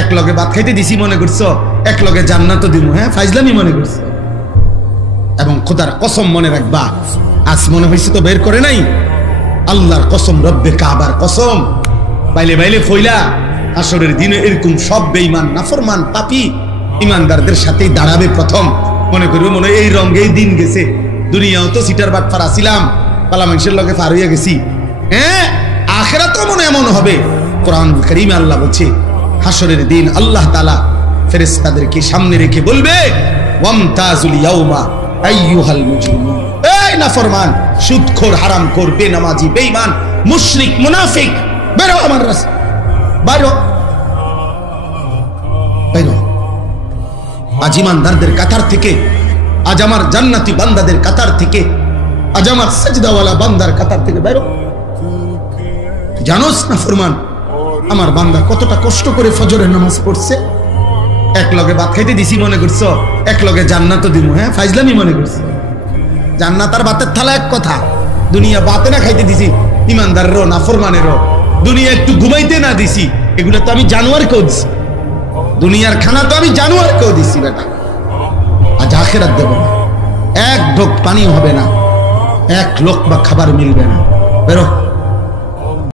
এক লগে ভাত খাইতে দিছি মনে করছো এক লগে জান্নাতও দিব। হ্যাঁ, ফাইজলামি মনে করছো। এবং খোদার কসম মনে রাখবা, আজ মনে হয়েছে তো বের করে নাই, আল্লাহর কসম, রব্বে কাবার কসম, বাইলে বাইলে ফইলা আসরের দিনে এরকম সব বেঈমান নাফরমান পাপী ইমানদারদের সাথেই দাঁড়াবে প্রথম। মনে করবে মনে এই রঙেই দিন গেছে, দুনিয়াও তো সিটার বাটফার আসিলাম, পালা মানুষের লগে পার হইয়া গেছি। হ্যাঁ, আখিরাতও মনে এমন হবে। কোরআন কারীমে আল্লাহ বলছে হাসরের দিন আল্লাহ তাআলা ফেরেশতাদেরকে সামনে রেখে বলবে, ওয়ামতাজুল ইয়াউমা আইয়ুহাল মুজরিমুন। এই নাফরমান, সুদখোর, হারামখোর, বেনামাজি, বেঈমান, মুশরিক, মুনাফিক, বেরো আমার রাস্তা, বাইরো বাইরো। আজ ইমানদারদের কাতার থেকে, আজ আমার জান্নাতি বান্দাদের কাতার থেকে, আজ আমার সাজদাওয়ালা বান্দার কাতার থেকে বাইরো। জানোস না ফরমান, আমার বান্দা কতটা কষ্ট করে ফজরের নামাজ পড়ছে। এক লগে ভাত খাইতে দিছি মনে করছো এক লগে জান্নাতও দিব। হ্যাঁ, ফাইজলামি মনে করছো। জান্নাত আর ভাতের থালা এক কথা। দুনিয়া ভাতে না খাইতে দিছি ইমানদারেরও নাফরমানেরও, দুনিয়া একটু ঘুমাইতে না দিছি, এগুলো তো আমি জানোয়ারকেও দিছি। দুনিয়ার খানা তো আমি জানোয়ারকেও দিছি বেটা। আজ আখিরাত দেব না, এক ঢোক পানি হবে না, এক লোকমা খাবার মিলবে না। বেরো।